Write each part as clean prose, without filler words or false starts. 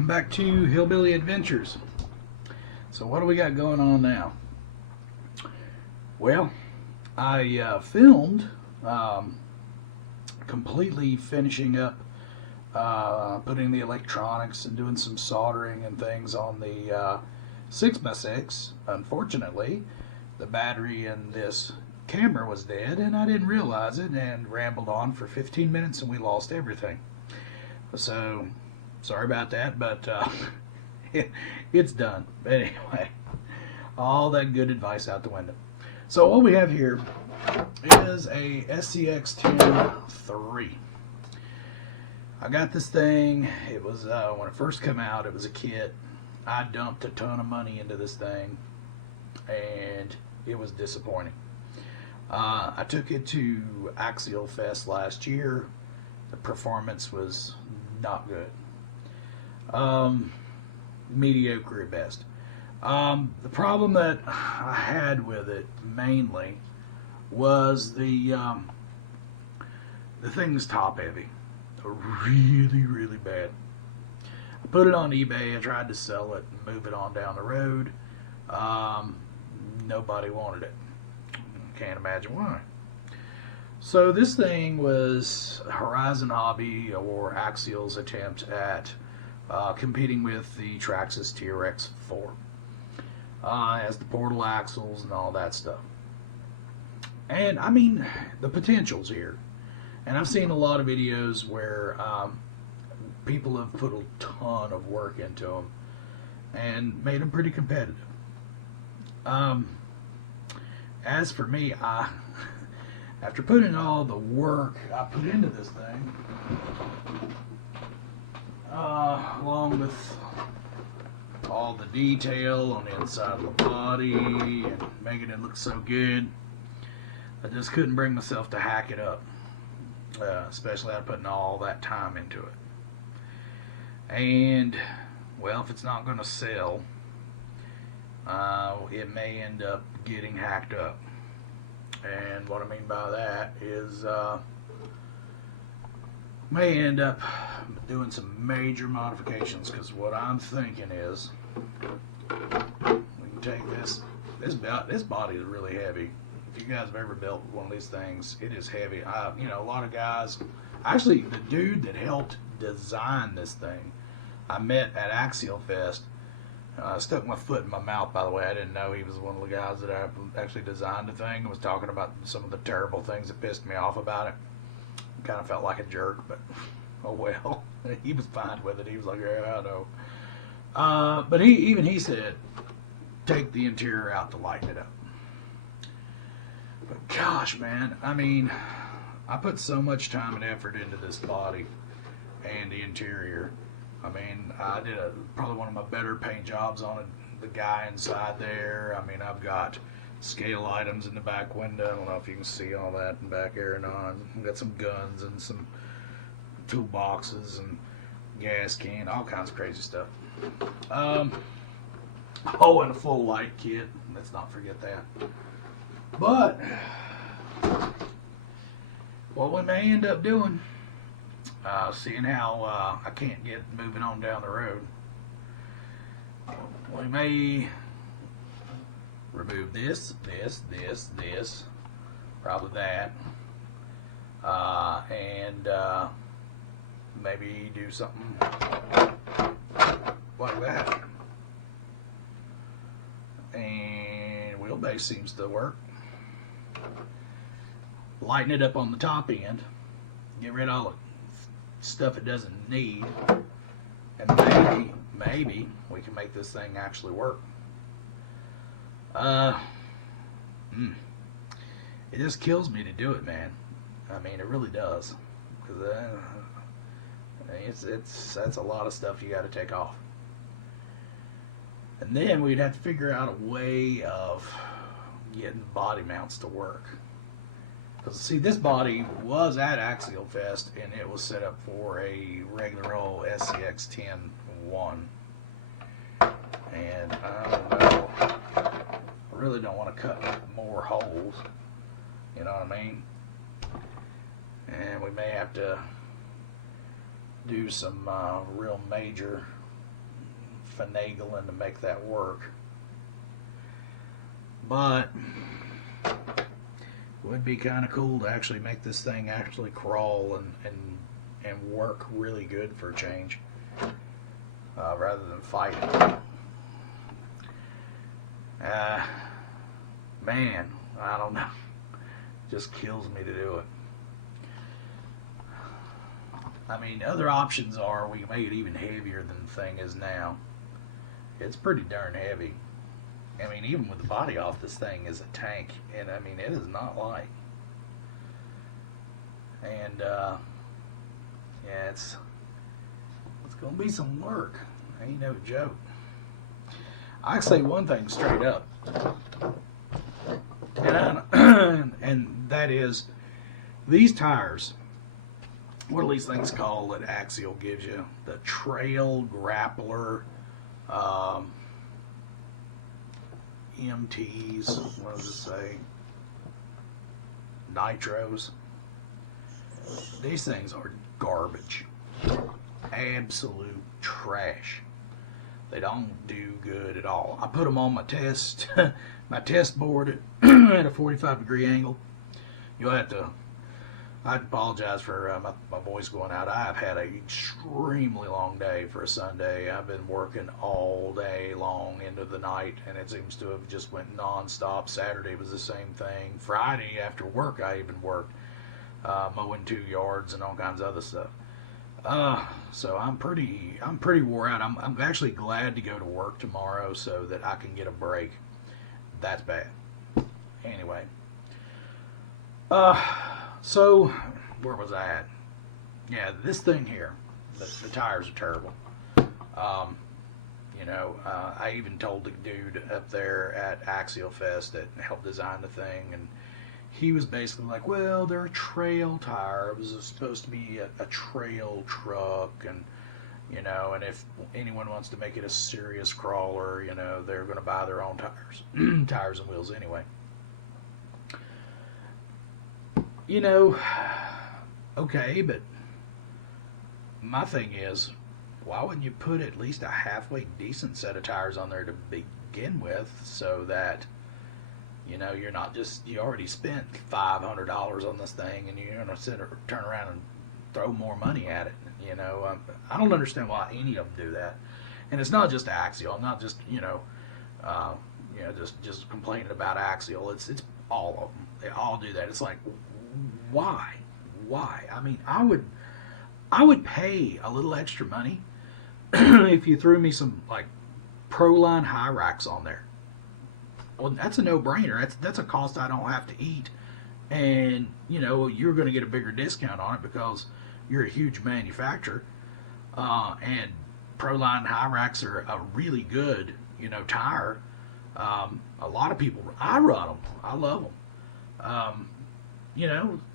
welcome back to Hillbilly Adventures. So what do we got going on now? Well, I filmed completely finishing up putting the electronics and doing some soldering and things on the 6x6. Unfortunately, the battery in this camera was dead and I didn't realize it and rambled on for 15 minutes and we lost everything. So sorry about that, but it's done. But anyway, all that good advice out the window. So what we have here is a SCX10 3. I got this thing. It was when it first came out, it was a kit. I dumped a ton of money into this thing and it was disappointing. I took it to Axial Fest last year. The performance was not good. Mediocre at best. The problem that I had with it mainly was the thing's top heavy. Really bad. I put it on eBay. I tried to sell it and move it on down the road. Nobody wanted it. Can't imagine why. So this thing was Horizon Hobby or Axial's attempt at competing with the Traxxas TRX 4. Has the portal axles and all that stuff. And I mean, the potential's here. And I've seen a lot of videos where people have put a ton of work into them and made them pretty competitive. As for me, after putting all the work I put into this thing, along with all the detail on the inside of the body and making it look so good, I just couldn't bring myself to hack it up, especially after putting all that time into it. And, well, if it's not going to sell, it may end up getting hacked up. And what I mean by that is may end up doing some major modifications, because what I'm thinking is we can take this body is really heavy. If you guys have ever built one of these things, it is heavy. You know, a lot of guys, actually the dude that helped design this thing I met at Axial Fest. I stuck my foot in my mouth, by the way. I didn't know he was one of the guys that actually designed the thing and was talking about some of the terrible things that pissed me off about it. Kind of felt like a jerk, but oh well. He was fine with it. He was like, yeah, I know. But he said, take the interior out to lighten it up. But gosh, man, I mean, I put so much time and effort into this body and the interior. I mean, I did probably one of my better paint jobs on it. The guy inside there. I mean, I've got scale items in the back window. I don't know if you can see all that in back there or not. I've got some guns and some toolboxes and gas can, all kinds of crazy stuff. Oh, and a full light kit. Let's not forget that. But what we may end up doing, seeing how I can't get moving on down the road, we may remove this, probably that, and maybe do something like that. And wheelbase seems to work. Lighten it up on the top end, get rid of all the stuff it doesn't need, and maybe we can make this thing actually work. It just kills me to do it, man. I mean, it really does, because that's a lot of stuff you got to take off. And then we'd have to figure out a way of getting body mounts to work. Because, see, this body was at Axial Fest, and it was set up for a regular old SCX10 1. And I don't know, I really don't want to cut more holes, you know what I mean? And we may have to do some real major finagling to make that work. But it would be kind of cool to actually make this thing actually crawl and work really good for a change, rather than fight it. Man, I don't know. It just kills me to do it. I mean, other options are we can make it even heavier than the thing is now. It's pretty darn heavy. I mean, even with the body off, this thing is a tank, and I mean, it is not light. And yeah, it's gonna be some work. Ain't no joke. I can say one thing straight up, and that is these tires. What are these things called that Axial gives you? The Trail Grappler MTs. What does it say? Nitros. These things are garbage. Absolute trash. They don't do good at all. I put them on my test board at a 45-degree angle. You'll have to. I apologize for my voice going out. I've had an extremely long day for a Sunday. I've been working all day long into the night, and it seems to have just went non-stop. Saturday was the same thing. Friday after work, I even worked mowing 2 yards and all kinds of other stuff. So I'm pretty wore out. I'm actually glad to go to work tomorrow so that I can get a break. That's bad. Anyway. So, where was I at? Yeah, this thing here, the tires are terrible. I even told the dude up there at Axial Fest that helped design the thing, and he was basically like, well, they're a trail tire. It was supposed to be a trail truck, and, and if anyone wants to make it a serious crawler, they're going to buy their own tires and wheels anyway. Okay, but my thing is, why wouldn't you put at least a halfway decent set of tires on there to begin with, so that, you're not just, you already spent $500 on this thing, and you're going to turn around and throw more money at it, I don't understand why any of them do that. And it's not just Axial. I'm not just, just complaining about Axial. It's all of them. They all do that. It's like, why? I mean, I would pay a little extra money if you threw me some like Proline high racks on there. Well, that's a no-brainer. That's a cost I don't have to eat, and you're going to get a bigger discount on it because you're a huge manufacturer. And Proline high racks are a really good tire. A lot of people, I run them. I love them.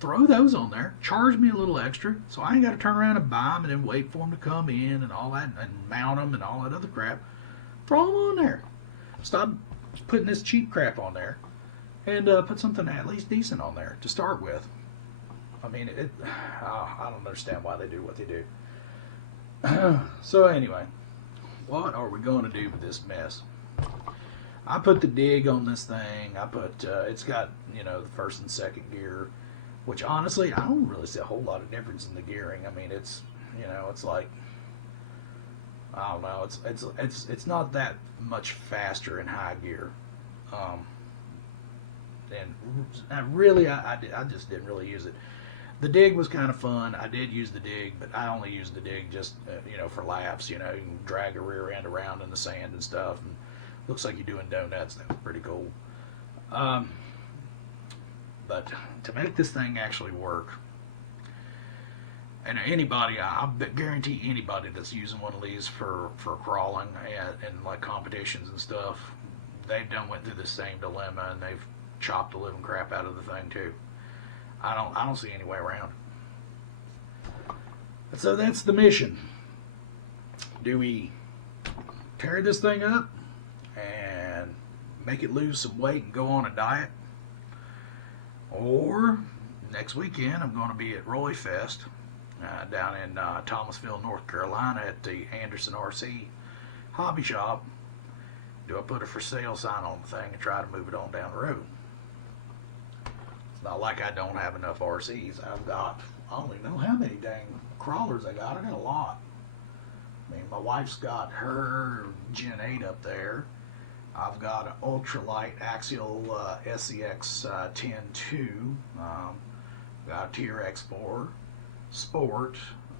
Throw those on there. Charge me a little extra, so I ain't got to turn around and buy them and then wait for them to come in and all that, and mount them and all that other crap. Throw them on there. Stop putting this cheap crap on there, and put something at least decent on there to start with. I mean, I don't understand why they do what they do. So anyway, what are we going to do with this mess? I put the dig on this thing. I put, it's got, the first and second gear, which honestly, I don't really see a whole lot of difference in the gearing. I mean, it's, it's like, I don't know, it's not that much faster in high gear. And really, I just didn't really use it. The dig was kind of fun. I did use the dig, but I only used the dig just, for laughs. You can drag a rear end around in the sand and stuff, and looks like you're doing donuts. That was pretty cool. But to make this thing actually work, and anybody, I guarantee anybody that's using one of these for crawling and like competitions and stuff, they've went through the same dilemma, and they've chopped the living crap out of the thing too. I don't see any way around it. So that's the mission. Do we tear this thing up and make it lose some weight and go on a diet? Or next weekend I'm going to be at Roy Fest down in Thomasville, North Carolina at the Anderson RC hobby shop, do I put a for sale sign on the thing and try to move it on down the road? It's not like I don't have enough RCs. I've got, I don't even know how many dang crawlers I got. I got a lot. I mean, my wife's got her Gen 8 up there. I've got an ultralight Axial SCX10 2. Got a TRX4 Sport.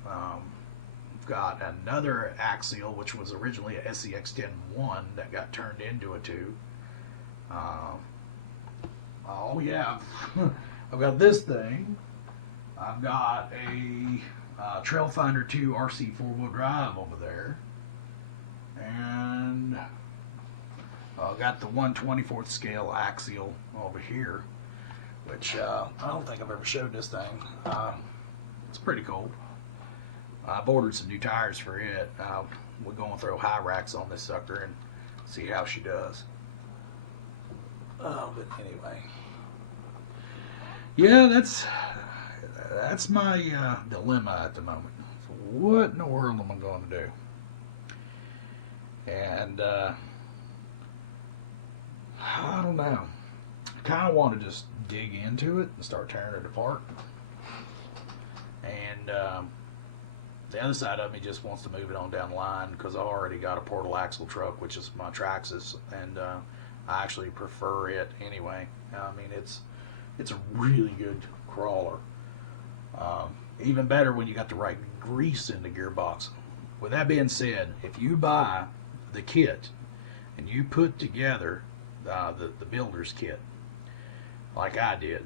I've got another Axial, which was originally a SCX10 1 that got turned into a 2. Oh yeah, I've got this thing. I've got a Trailfinder 2 RC 4-wheel drive over there, and I've got the 1/24th scale Axial over here, which I don't think I've ever showed this thing. It's pretty cool. I've ordered some new tires for it. We're going to throw high racks on this sucker and see how she does. But anyway, yeah, that's my dilemma at the moment. So what in the world am I going to do? And I don't know. I kind of want to just dig into it and start tearing it apart. And the other side of me just wants to move it on down the line because I already got a portal axle truck, which is my Traxxas, and I actually prefer it anyway. I mean, it's a really good crawler. Even better when you got the right grease in the gearbox. With that being said, if you buy the kit and you put together the builder's kit like I did,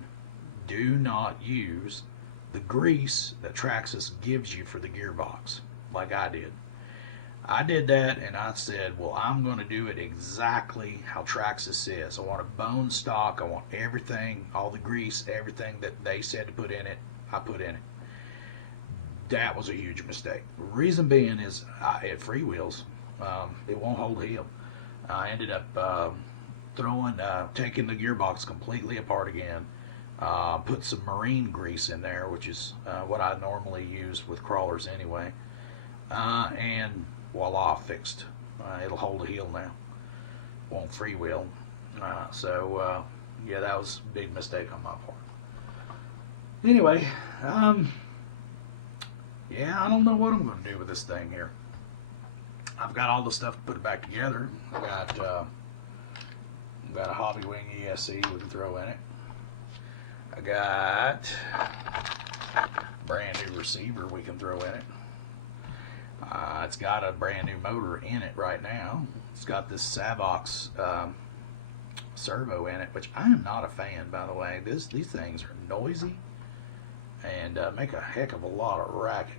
do not use the grease that Traxxas gives you for the gearbox like I did. I did that and I said, well, I'm going to do it exactly how Traxxas says. I want a bone stock. I want everything, all the grease, everything that they said to put in it, I put in it. That was a huge mistake. The reason being is it freewheels. It won't hold heel. I ended up taking the gearbox completely apart again. Put some marine grease in there, which is what I normally use with crawlers anyway. And voila, fixed. It'll hold a heel now. Won't freewheel. Yeah, that was a big mistake on my part. Anyway, yeah, I don't know what I'm going to do with this thing here. I've got all the stuff to put it back together. I've got a Hobby Wing ESC we can throw in it. I got a brand new receiver we can throw in it. It's got a brand new motor in it right now. It's got this Savox servo in it, which I am not a fan, by the way. These things are noisy and make a heck of a lot of racket.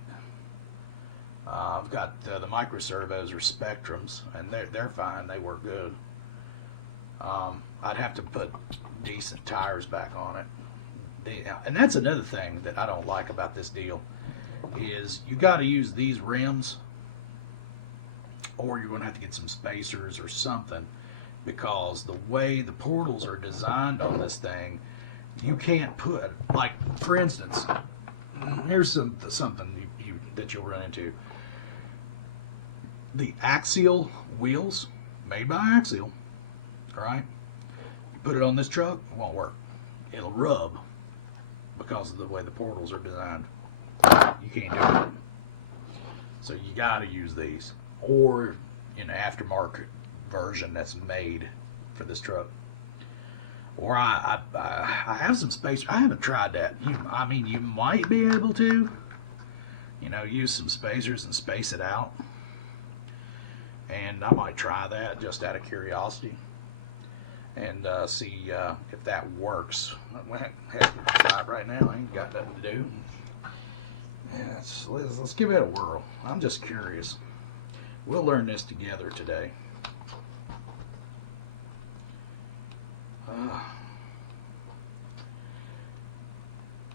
I've got the micro servos or Spectrums, and they're fine. They work good. I'd have to put decent tires back on it. And that's another thing that I don't like about this deal is you got to use these rims, or you're going to have to get some spacers or something, because the way the portals are designed on this thing, you can't put, like, for instance, here's something that you'll run into. The Axial wheels, made by Axial, all right? You put it on this truck, it won't work. It'll rub because of the way the portals are designed. You can't do it. So you got to use these, or an aftermarket version that's made for this truck. Or I have some space. I haven't tried that. I mean, you might be able to, use some spacers and space it out. And I might try that just out of curiosity and see if that works. Heck, try it right now. I ain't got nothing to do. Yeah, let's give it a whirl. I'm just curious. We'll learn this together today.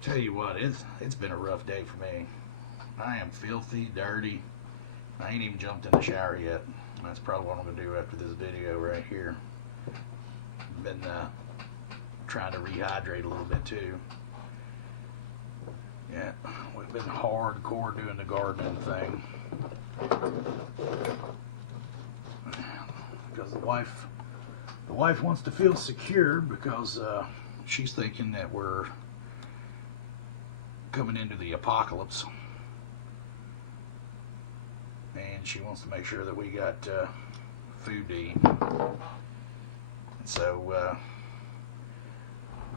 Tell you what, it's been a rough day for me. I am filthy, dirty. I ain't even jumped in the shower yet. That's probably what I'm going to do after this video right here. Been trying to rehydrate a little bit too. Yeah, we've been hardcore doing the gardening thing. because the wife wants to feel secure because she's thinking that we're coming into the apocalypse, and she wants to make sure that we got food to eat. And so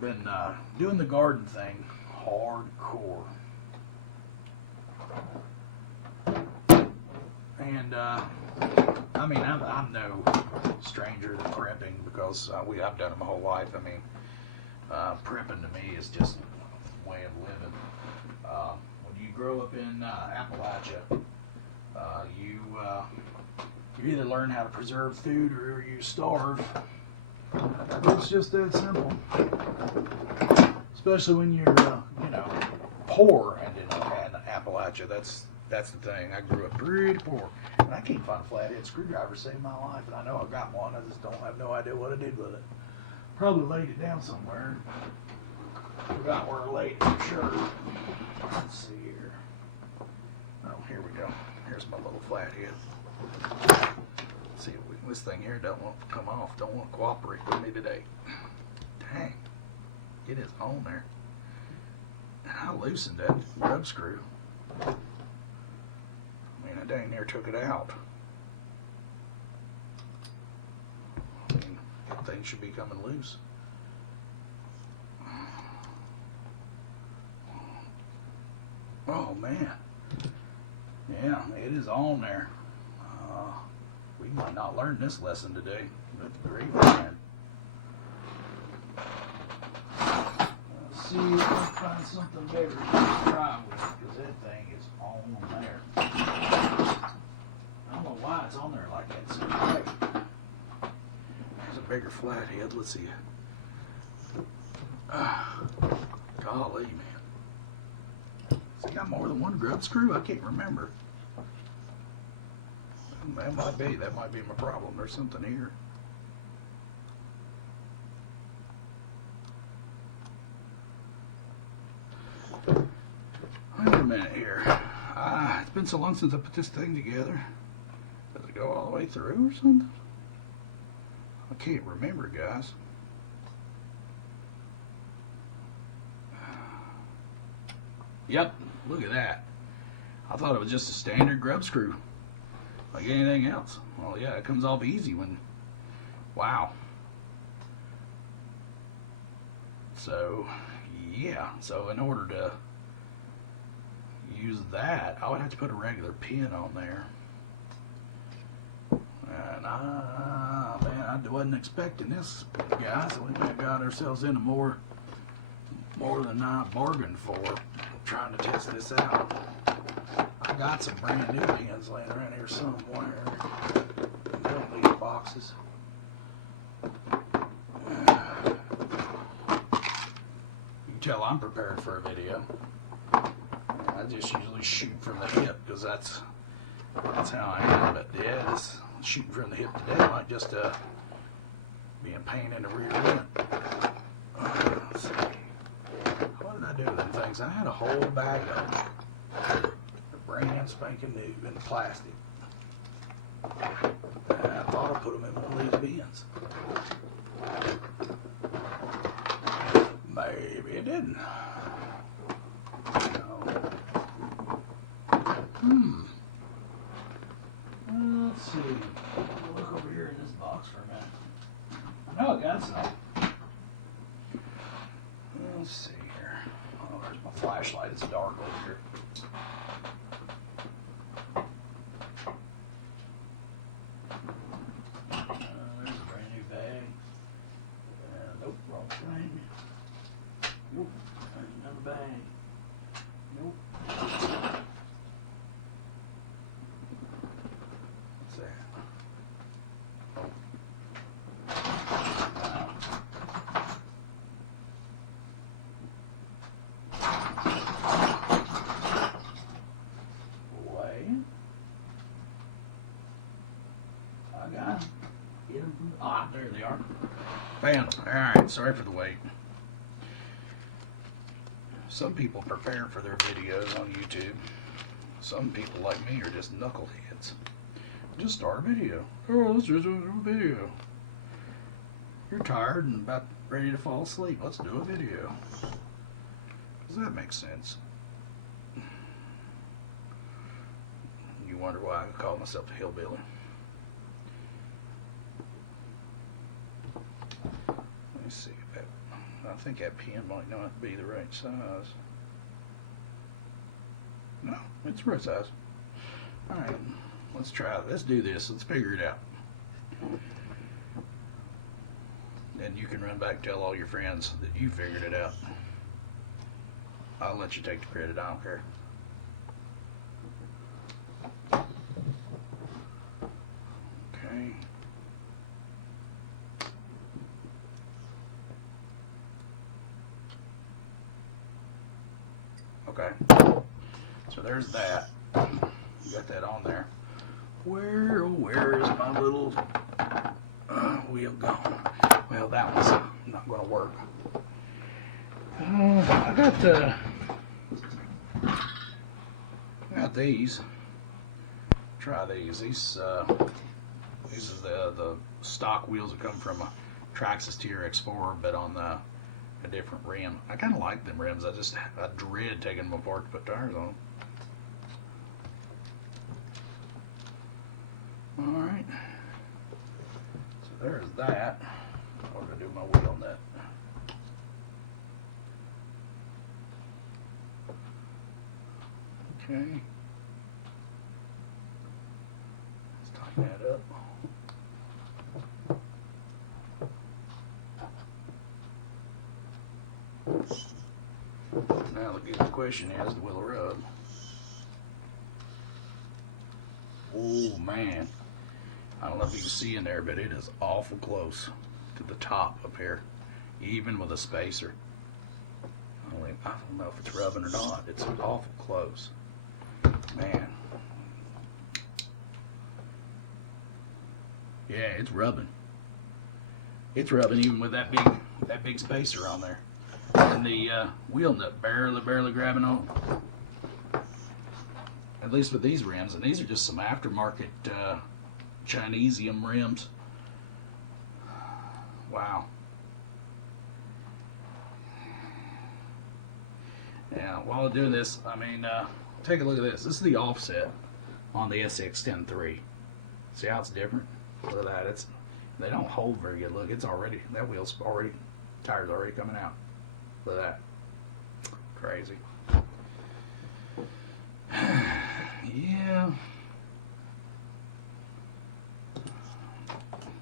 been doing the garden thing hardcore, and I mean, I'm no stranger to prepping because I've done it my whole life. I mean, prepping to me is just a way of living. When you grow up in Appalachia, you either learn how to preserve food or you starve. It's just that simple. Especially when you're, poor and in Appalachia. That's the thing. I grew up pretty poor, and I can't find a flathead screwdriver to save my life. And I know I got one. I just don't have no idea what I did with it. Probably laid it down somewhere. Forgot where I laid it for sure. Let's see here. Oh, here we go. Here's my little flathead. See, this thing here don't want to come off. Don't want to cooperate with me today. Dang. It is on there. And I loosened that rub screw. I mean, I dang near took it out. I mean, that thing should be coming loose. Oh, man. Yeah, it is on there. We might not learn this lesson today. That's great, man. Let's see if I can find something better to try with, because that thing is on there. I don't know why it's on there like that. So great. There's a bigger flathead. Let's see. Golly, man. Has it got more than one grub screw? I can't remember. That might be my problem. There's something here. Wait a minute here. It's been so long since I put this thing together. Does it go all the way through or something? I can't remember, guys. Yep, look at that. I thought it was just a standard grub screw, like anything else. Well, yeah, it comes off easy when, wow. So, yeah, so in order to use that, I would have to put a regular pin on there. And man, I wasn't expecting this, guys. We may have got ourselves into more than I bargained for trying to test this out. I got some brand new pins laying around here somewhere. Don't need boxes. You can tell I'm prepared for a video. I just usually shoot from the hip because that's how I am. But yeah, this shooting from the hip today might just be a pain in the rear end. Let's see. What did I do with them things? I had a whole bag of them. They're brand spanking new in plastic. I thought I put them in one of these bins. Maybe it didn't. Let's see. I'll look over here in this box for a minute. I know I got some. Let's see here. Oh, there's my flashlight. It's dark over here. There's a brand new bag. Nope, wrong thing. Nope, there's another bag. Nope. What's that? I got them. Get them. Ah, there they are. Found them. Alright, sorry for the wait. Some people prepare for their videos on YouTube. Some people like me are just knuckleheads. Just start a video. Oh, let's just do a video. You're tired and about ready to fall asleep. Let's do a video. Does that make sense? You wonder why I call myself a hillbilly. Let me see if that, I think that pen might not be the right size. No, it's the right size. Alright, let's try it. Let's do this. Let's figure it out. Then you can run back and tell all your friends that you figured it out. I'll let you take the credit. I don't care. Okay. Okay. So there's that. You got that on there. Where is my little wheel gone? Well, that one's not going to work. I got these. Try these. These are the stock wheels that come from a Traxxas TRX4, but on a different rim. I kind of like them rims. I dread taking them apart to put tires on. Alright, so there's that. I'm going to do my wheel nut. Okay. Let's tighten that up. Now the good question is, will it rub? Oh man. I don't know if you can see in there, but it is awful close to the top up here, even with a spacer. I don't know if it's rubbing or not. It's awful close. Man. Yeah, it's rubbing. It's rubbing even with that big spacer on there. And the wheel nut barely grabbing on. At least with these rims, and these are just some aftermarket Chinesium rims. Wow. Now, while I'm doing this, I mean, take a look at this. This is the offset on the SCX10 See how it's different? Look at that. They don't hold very good. Look, it's already, that wheel's already, tire's already coming out. Look at that. Crazy. Yeah.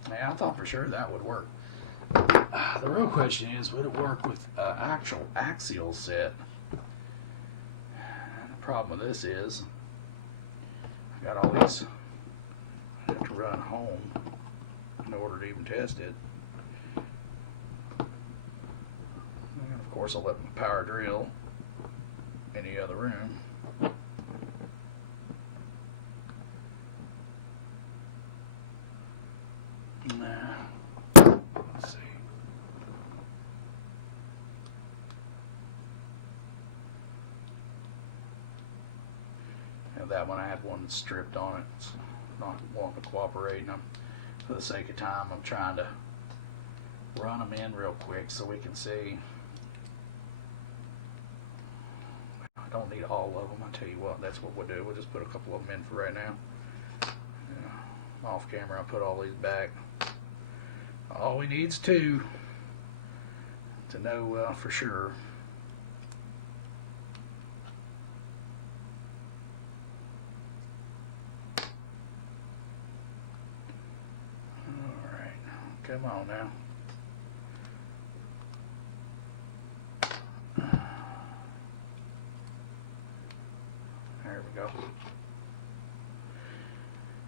Man, I thought for sure that would work. The real question is, would it work with actual axial set? And the problem with this is, I got all these I have to run home in order to even test it. And of course, I'll let my power drill in the other room. Let's see. And that one, I had one stripped on it. It's not wanting to cooperate. And for the sake of time, I'm trying to run them in real quick so we can see. I don't need all of them. I tell you what, that's what we'll do. We'll just put a couple of them in for right now. Off camera, I'll put all these back. All we need is two to know for sure. Alright, come on now. There we go.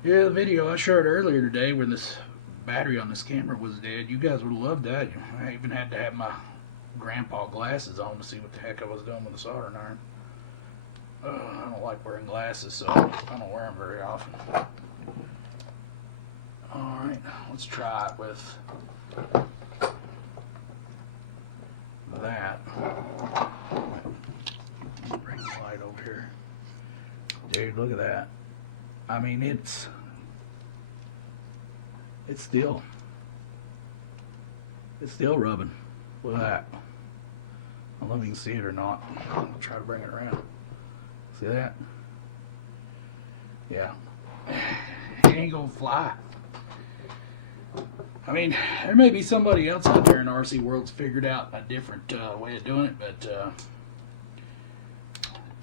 Yeah, the video I showed earlier today when this battery on this camera was dead, you guys would have loved that. I even had to have my grandpa glasses on to see what the heck I was doing with the soldering iron. I don't like wearing glasses, so I don't wear them very often. Alright, let's try it with that. Bring the light over here. Dude, look at that. I mean, it's it's still rubbing. Look at that. I don't know if you can see it or not. I'll try to bring it around. See that? Yeah. It ain't gonna fly. I mean, there may be somebody else out there in RC World's figured out a different way of doing it, but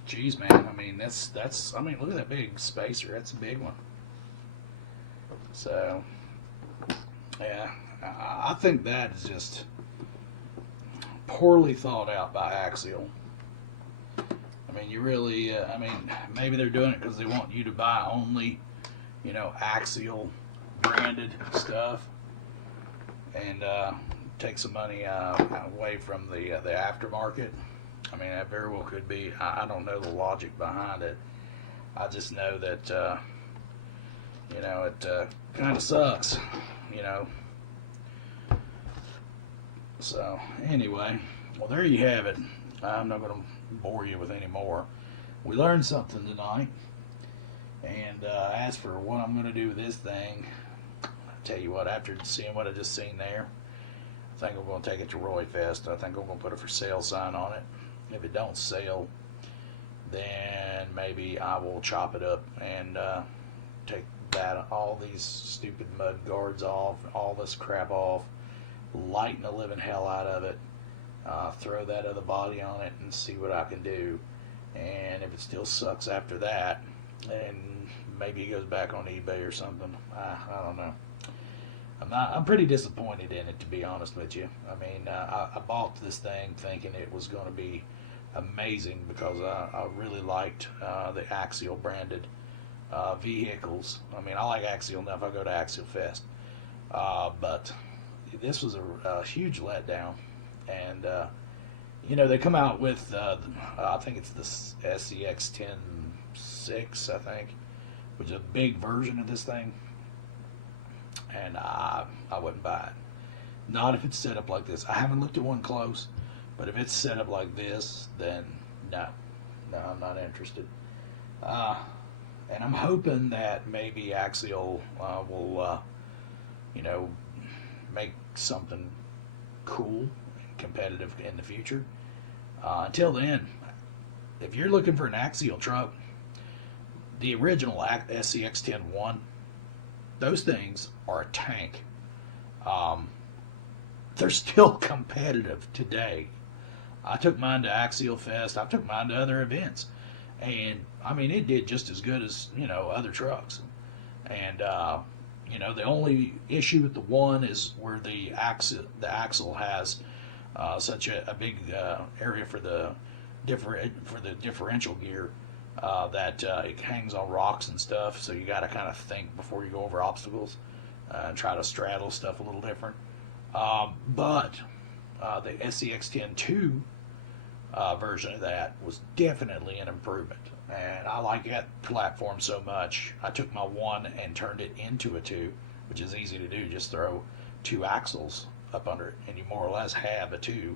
geez, man, I mean, I mean, look at that big spacer. That's a big one. So, yeah, I think that is just poorly thought out by Axial. I mean, you really, I mean, maybe they're doing it because they want you to buy only, you know, Axial branded stuff and take some money away from the aftermarket. I mean, that very well could be. I don't know the logic behind it. I just know that, you know, it kind of sucks, you know. So, anyway, well, there you have it. I'm not going to bore you with any more. We learned something tonight. And as for what I'm going to do with this thing, I'll tell you what, after seeing what I just seen there, I think I'm going to take it to Roy Fest. I think I'm going to put a for sale sign on it. If it don't sell, then maybe I will chop it up and take all these stupid mud guards off, all this crap off, lighten the living hell out of it, throw that other body on it and see what I can do. And if it still sucks after that, then maybe it goes back on eBay or something. I don't know. I'm pretty disappointed in it, to be honest with you. I mean, I bought this thing thinking it was going to be amazing because I really liked the Axial branded vehicles. I mean, I like Axial enough. I go to Axial Fest. But this was a huge letdown. And, you know, they come out with, I think it's the SCX10 6, I think, which is a big version of this thing. And I wouldn't buy it. Not if it's set up like this. I haven't looked at one close, but if it's set up like this, then no, I'm not interested. And I'm hoping that maybe Axial will, you know, make something cool and competitive in the future. Until then, if you're looking for an Axial truck, the original SCX10-1, those things are a tank. They're still competitive today. I took mine to Axial Fest. I took mine to other events. And, I mean, it did just as good as, you know, other trucks. And, you know, the only issue with the one is where the axle has such a big area for the differential gear that it hangs on rocks and stuff. So you got to kind of think before you go over obstacles and try to straddle stuff a little different. But the SCX10-2 version of that was definitely an improvement. And I like that platform so much, I took my 1 and turned it into a 2, which is easy to do. Just throw 2 axles up under it, and you more or less have a 2.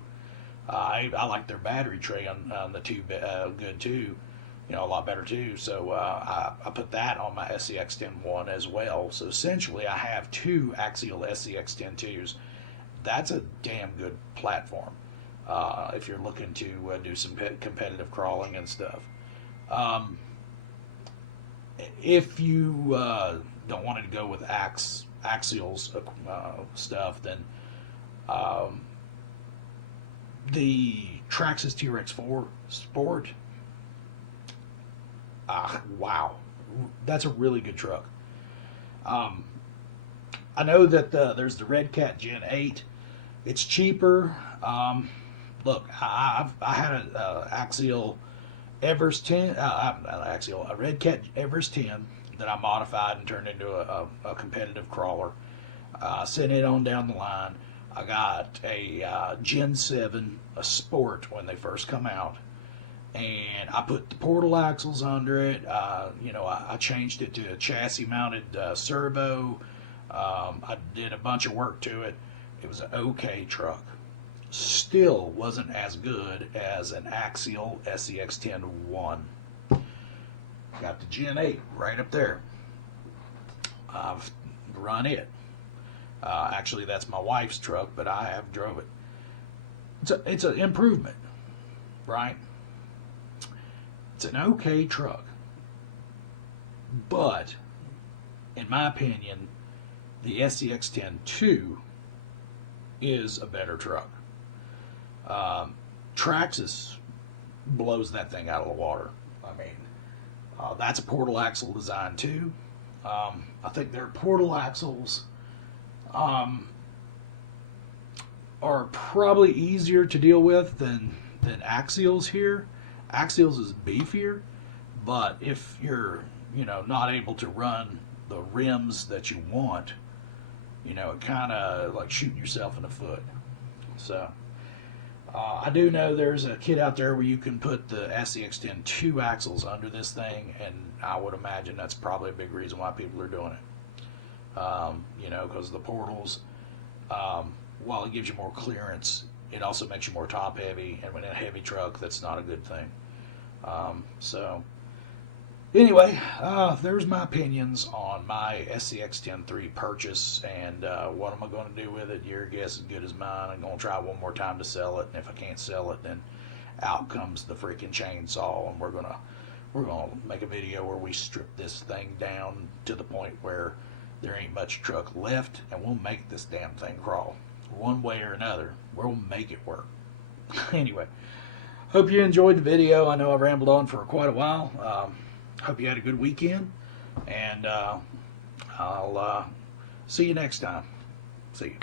I like their battery tray on the 2 good too, you know, a lot better too. So I put that on my SCX10-1 as well. So essentially I have 2 Axial SCX10-2s. That's a damn good platform if you're looking to do some competitive crawling and stuff. If you don't want to go with Axial's stuff, then the Traxxas TRX4 Sport, wow, that's a really good truck. I know that there's the Red Cat Gen 8. It's cheaper. Look, I had an Axial Evers 10, a Red Cat Evers 10 that I modified and turned into a competitive crawler. Sent it on down the line. I got a Gen 7, a Sport when they first come out, and I put the portal axles under it. You know, I changed it to a chassis-mounted servo. I did a bunch of work to it. It was an okay truck. Still wasn't as good as an Axial SCX10-1. Got the Gen 8 right up there. I've run it. Actually, that's my wife's truck, but I have drove it. It's an improvement, right? It's an okay truck, but in my opinion, the SCX10 is a better truck. Traxxas blows that thing out of the water. I mean, that's a portal axle design too. I think their portal axles are probably easier to deal with than Axials here. Axials is beefier, but if you're not able to run the rims that you want, it kind of like shooting yourself in the foot. So I do know there's a kit out there where you can put the SCX10 2 axles under this thing, and I would imagine that's probably a big reason why people are doing it. Because the portals, while it gives you more clearance, it also makes you more top heavy, and when in a heavy truck, that's not a good thing. So anyway, there's my opinions on my SCX10 purchase, and what am I going to do with it? Your guess is as good as mine. I'm going to try one more time to sell it, and if I can't sell it, then out comes the freaking chainsaw, and we're gonna make a video where we strip this thing down to the point where there ain't much truck left, and we'll make this damn thing crawl one way or another. We'll make it work. Anyway, hope you enjoyed the video. I know I rambled on for quite a while. Hope you had a good weekend, and I'll see you next time. See you.